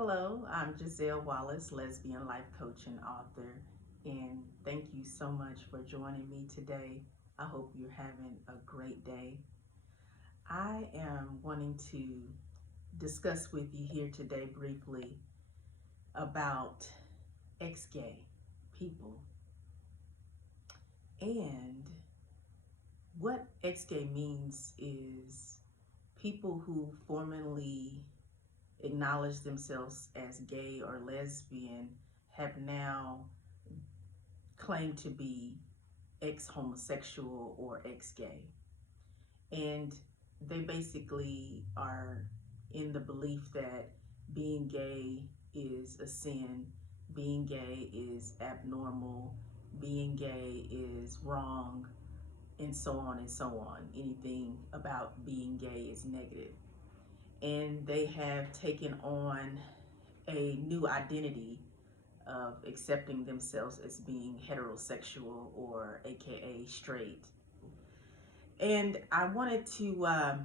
Hello, I'm Giselle Wallace, lesbian life coach and author, and thank you so much for joining me today. I hope you're having a great day. I am wanting to discuss with you here today briefly about ex-gay people. And what ex-gay means is people who formerly acknowledge themselves as gay or lesbian have now claimed to be ex-homosexual or ex-gay. And they basically are in the belief that being gay is a sin, being gay is abnormal, being gay is wrong, and so on and so on. Anything about being gay is negative. And they have taken on a new identity of accepting themselves as being heterosexual or AKA straight. And I wanted to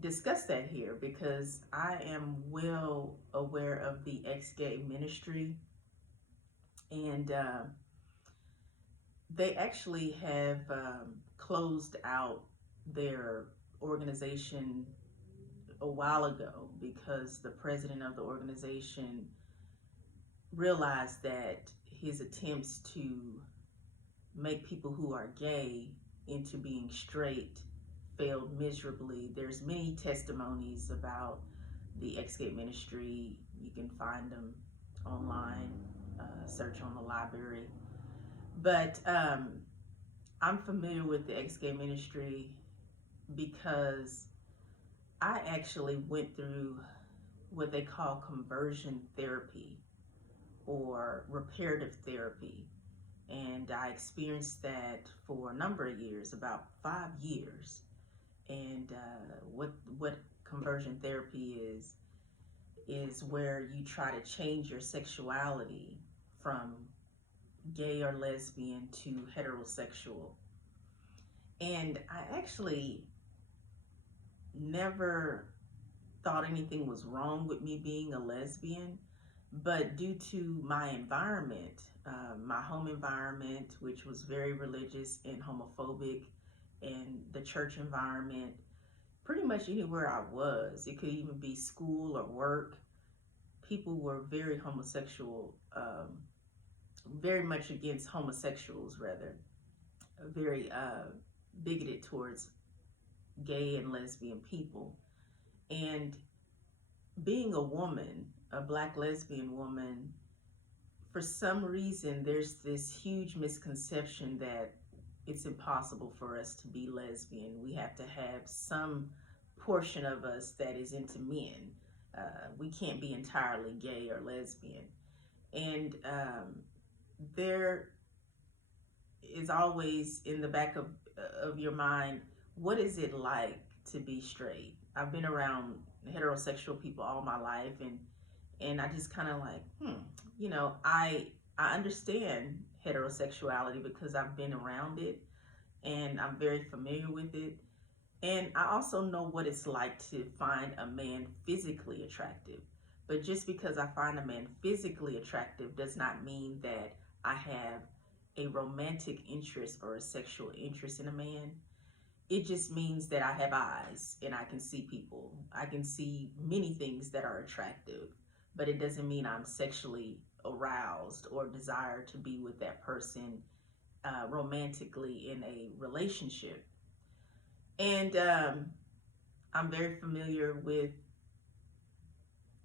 discuss that here because I am well aware of the ex-gay ministry, and they actually have closed out their organization a while ago because the president of the organization realized that his attempts to make people who are gay into being straight failed miserably. There's many testimonies about the ex-gay ministry. You can find them online, search on the library. But I'm familiar with the ex-gay ministry because I actually went through what they call conversion therapy or reparative therapy. And I experienced that for a number of years, about 5 years. And what conversion therapy is where you try to change your sexuality from gay or lesbian to heterosexual. And I actually never thought anything was wrong with me being a lesbian, but due to my environment, my home environment, which was very religious and homophobic, and the church environment, pretty much anywhere I was, it could even be school or work, people were very homosexual, very much against homosexuals, rather, very bigoted towards gay and lesbian people. And being a woman, a black lesbian woman, for some reason, there's this huge misconception that it's impossible for us to be lesbian. We have to have some portion of us that is into men. We can't be entirely gay or lesbian. And there is always in the back of your mind, what is it like to be straight? I've been around heterosexual people all my life, and I just kind of like, I understand heterosexuality because I've been around it and I'm very familiar with it. And I also know what it's like to find a man physically attractive. But just because I find a man physically attractive does not mean that I have a romantic interest or a sexual interest in a man. It just means that I have eyes and I can see people. I can see many things that are attractive, but it doesn't mean I'm sexually aroused or desire to be with that person romantically in a relationship. And I'm very familiar with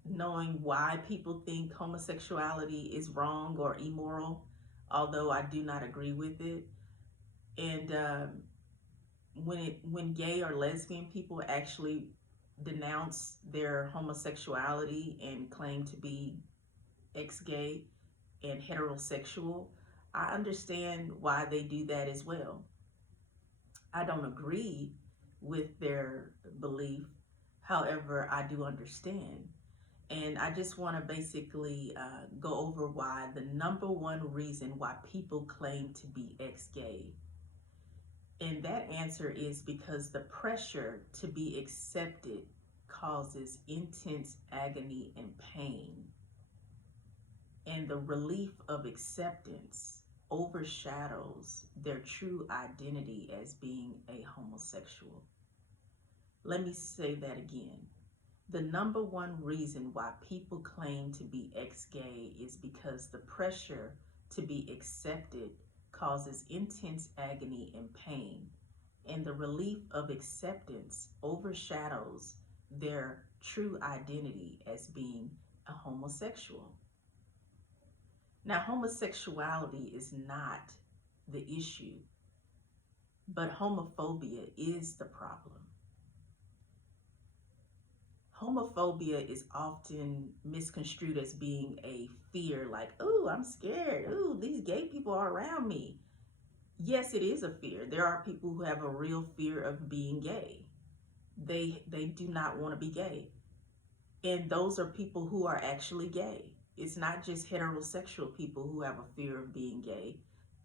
knowing why people think homosexuality is wrong or immoral, although I do not agree with it. And when gay or lesbian people actually denounce their homosexuality and claim to be ex-gay and heterosexual, I understand why they do that as well. I don't agree with their belief. However, I do understand. And I just want to basically go over why the number one reason why people claim to be ex-gay. And that answer is because the pressure to be accepted causes intense agony and pain, and the relief of acceptance overshadows their true identity as being a homosexual. Let me say that again. The number one reason why people claim to be ex-gay is because the pressure to be accepted causes intense agony and pain, and the relief of acceptance overshadows their true identity as being a homosexual. Now, homosexuality is not the issue, but homophobia is the problem. Homophobia is often misconstrued as being a fear, like, oh, I'm scared. Oh, these gay people are around me. Yes, it is a fear. There are people who have a real fear of being gay. They do not want to be gay. And those are people who are actually gay. It's not just heterosexual people who have a fear of being gay.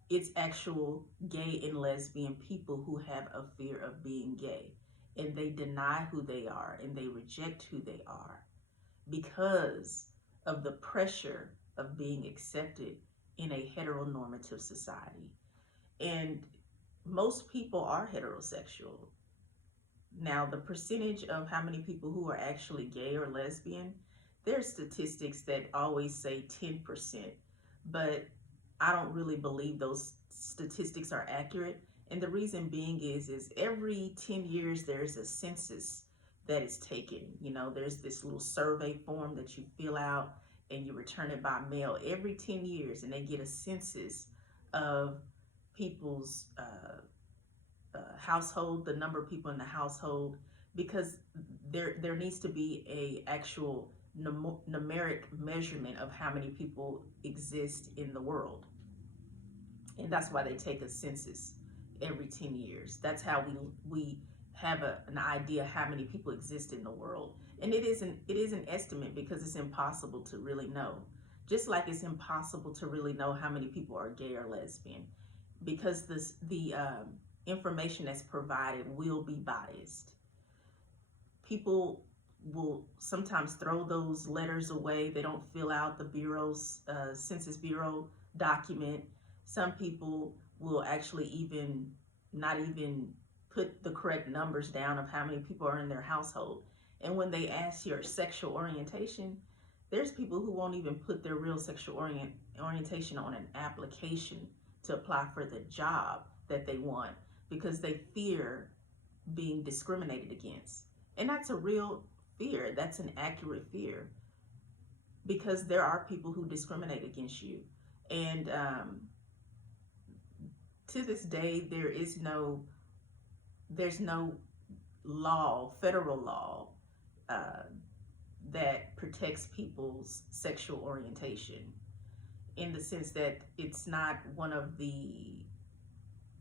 It's actual gay and lesbian people who have a fear of being gay. And they deny who they are and they reject who they are because of the pressure of being accepted in a heteronormative society. And most people are heterosexual. Now, the percentage of how many people who are actually gay or lesbian, there's statistics that always say 10%, but I don't really believe those statistics are accurate. And the reason being is every 10 years there's a census that is taken. You know, there's this little survey form that you fill out and you return it by mail every 10 years, and they get a census of people's household, the number of people in the household, because there needs to be a actual numeric measurement of how many people exist in the world. And that's why they take a census every 10 years. That's how we have an idea how many people exist in the world. And it is an estimate because it's impossible to really know. Just like it's impossible to really know how many people are gay or lesbian, because the information that's provided will be biased. People will sometimes throw those letters away. They don't fill out the Bureau's Census Bureau document. Some people will actually not even put the correct numbers down of how many people are in their household. And when they ask your sexual orientation, there's people who won't even put their real sexual orientation on an application to apply for the job that they want because they fear being discriminated against. And that's a real fear. That's an accurate fear because there are people who discriminate against you. And to this day, there's no law, federal law, that protects people's sexual orientation, in the sense that it's not one of the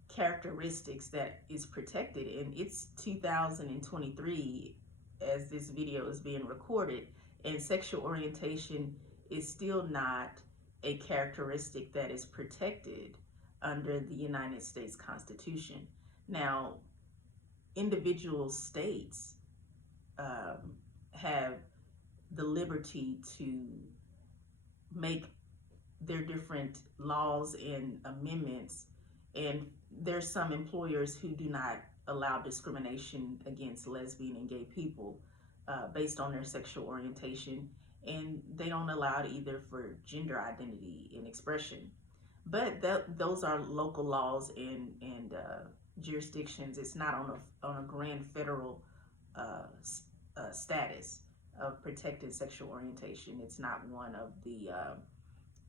characteristics that is protected. And it's 2023 as this video is being recorded, and sexual orientation is still not a characteristic that is protected under the United States Constitution. Now, individual states have the liberty to make their different laws and amendments, and there's some employers who do not allow discrimination against lesbian and gay people based on their sexual orientation, and they don't allow it either for gender identity and expression. But those are local laws and jurisdictions. It's not on a grand federal status of protected sexual orientation. It's not one of the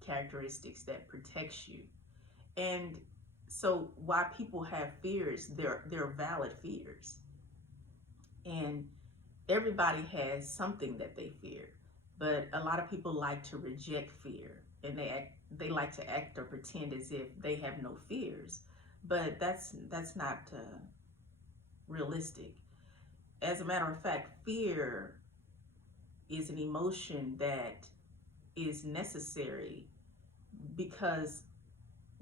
characteristics that protects you. And so why people have fears, they're valid fears. And everybody has something that they fear, but a lot of people like to reject fear, and they like to act or pretend as if they have no fears, but that's not realistic. As a matter of fact, fear is an emotion that is necessary because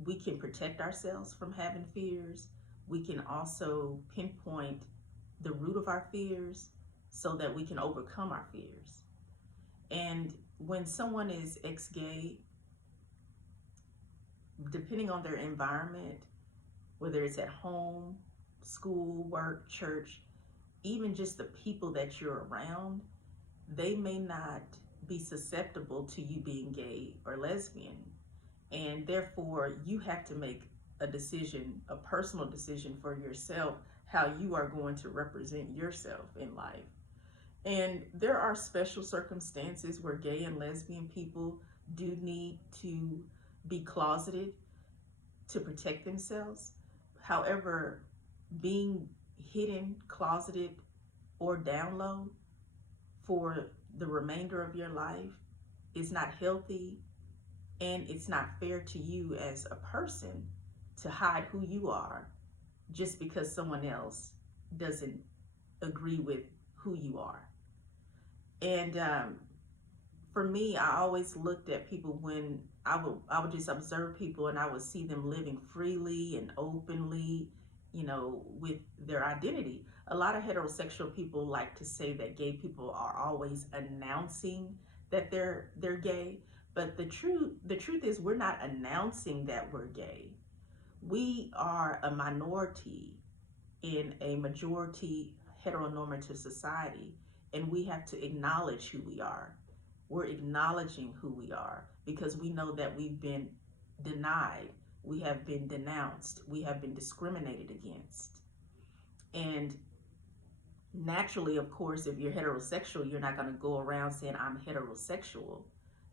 we can protect ourselves from having fears. We can also pinpoint the root of our fears, so that we can overcome our fears. And when someone is ex-gay, depending on their environment, whether it's at home, school, work, church, even just the people that you're around, they may not be susceptible to you being gay or lesbian. And therefore, you have to make a decision, a personal decision for yourself, how you are going to represent yourself in life. And there are special circumstances where gay and lesbian people do need to be closeted to protect themselves. However, being hidden, closeted, or down low for the remainder of your life is not healthy, and it's not fair to you as a person to hide who you are just because someone else doesn't agree with who you are. And for me, I always looked at people when I would just observe people, and I would see them living freely and openly, with their identity. A lot of heterosexual people like to say that gay people are always announcing that they're gay, but the truth is we're not announcing that we're gay. We are a minority in a majority heteronormative society, and we have to acknowledge who we are. We're acknowledging who we are because we know that we've been denied, we have been denounced, we have been discriminated against. And naturally, of course, if you're heterosexual, you're not going to go around saying I'm heterosexual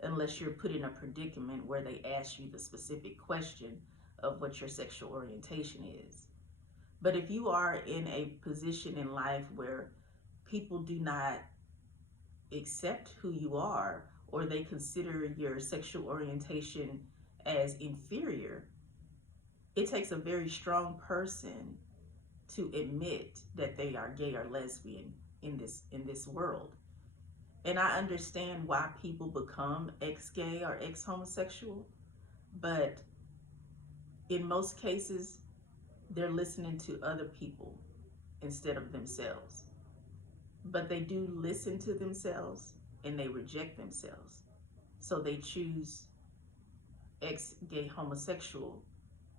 unless you're put in a predicament where they ask you the specific question of what your sexual orientation is. But if you are in a position in life where people do not accept who you are, or they consider your sexual orientation as inferior, it takes a very strong person to admit that they are gay or lesbian in this world. And I understand why people become ex-gay or ex-homosexual, but in most cases, they're listening to other people instead of themselves. But they do listen to themselves and they reject themselves. So they choose ex-gay homosexual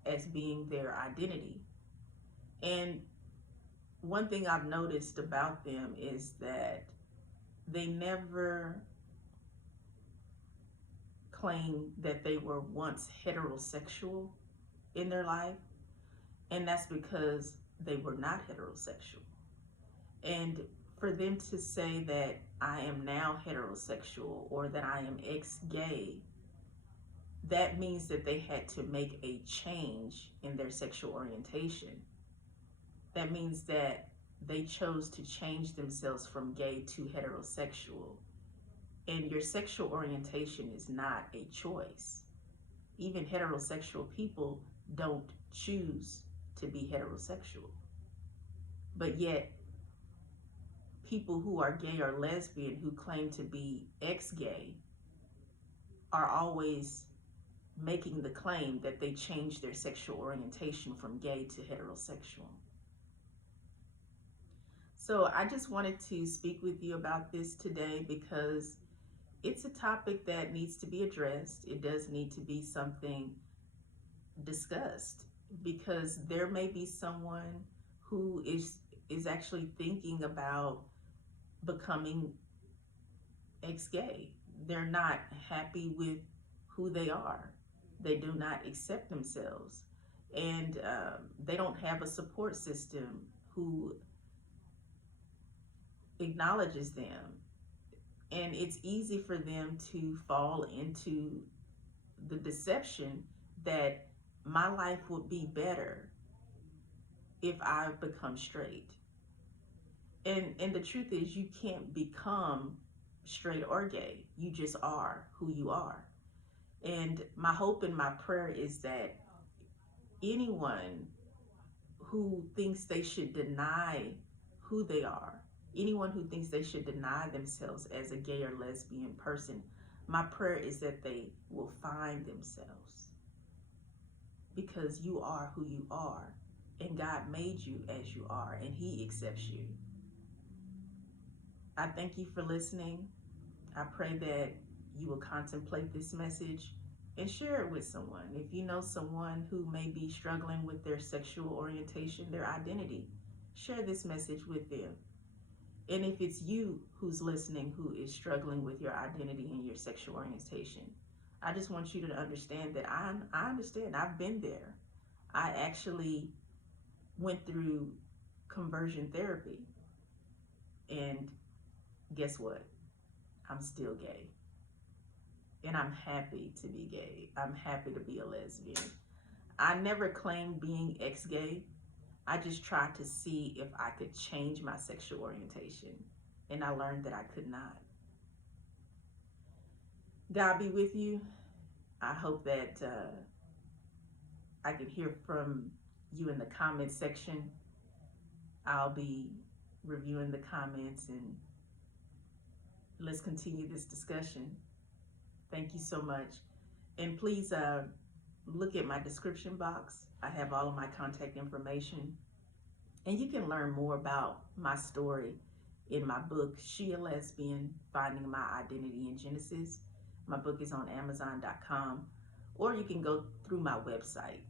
as being their identity. And one thing I've noticed about them is that they never claim that they were once heterosexual in their life. And that's because they were not heterosexual. And for them to say that I am now heterosexual or that I am ex-gay, that means that they had to make a change in their sexual orientation. That means that they chose to change themselves from gay to heterosexual. And your sexual orientation is not a choice. Even heterosexual people don't choose to be heterosexual. But yet, people who are gay or lesbian who claim to be ex-gay are always making the claim that they changed their sexual orientation from gay to heterosexual. So I just wanted to speak with you about this today because it's a topic that needs to be addressed. It does need to be something discussed because there may be someone who is actually thinking about becoming ex-gay. They're not happy with who they are. They do not accept themselves, and they don't have a support system who acknowledges them. And it's easy for them to fall into the deception that my life would be better if I become straight. And the truth is, you can't become straight or gay. You just are who you are. And my hope and my prayer is that anyone who thinks they should deny who they are, anyone who thinks they should deny themselves as a gay or lesbian person, my prayer is that they will find themselves. Because you are who you are, and God made you as you are, and He accepts you. I thank you for listening. I pray that you will contemplate this message and share it with someone. If you know someone who may be struggling with their sexual orientation, their identity, share this message with them. And if it's you who's listening who is struggling with your identity and your sexual orientation, I just want you to understand that I understand. I've been there. I actually went through conversion therapy. And guess what? I'm still gay. And I'm happy to be gay. I'm happy to be a lesbian. I never claimed being ex-gay. I just tried to see if I could change my sexual orientation. And I learned that I could not. God be with you. I hope that I can hear from you in the comment section. I'll be reviewing the comments and let's continue this discussion. Thank you so much. And please look at my description box. I have all of my contact information. And you can learn more about my story in my book, She a Lesbian, Finding My Identity in Genesis. My book is on Amazon.com, or you can go through my website,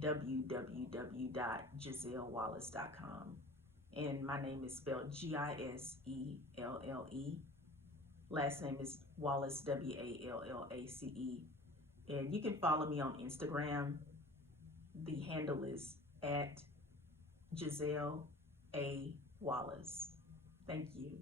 www.GiselleAWallace.com. And my name is spelled Giselle. Last name is Wallace, Wallace. And you can follow me on Instagram. The handle is at GiselleAWallace. Thank you.